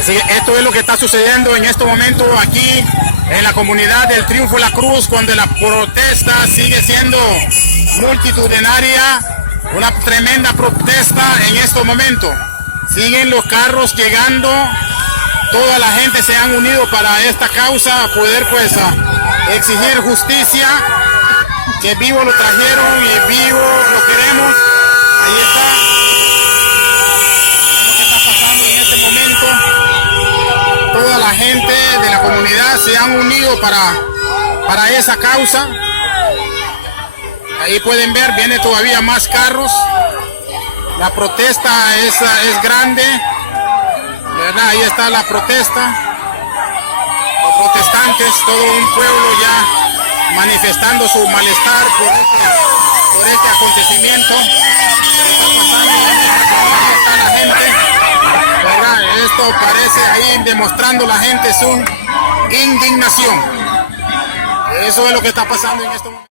Así que esto es lo que está sucediendo en este momento aquí en la comunidad del Triunfo La Cruz, cuando la protesta sigue siendo multitudinaria, una tremenda protesta en este momento. Siguen los carros llegando, toda la gente se han unido para esta causa, poder pues exigir justicia, que vivo lo trajeron y vivo lo queremos. Ahí está lo que está pasando en este momento. Toda la gente de la comunidad se han unido para esa causa. Ahí pueden ver, viene todavía más carros. La protesta es grande, ¿verdad? Ahí está la protesta. Los protestantes, todo un pueblo ya manifestando su malestar por este acontecimiento que está pasando. Ahí está la gente, ¿verdad? Esto parece ahí demostrando la gente su indignación. Eso es lo que está pasando en este momento.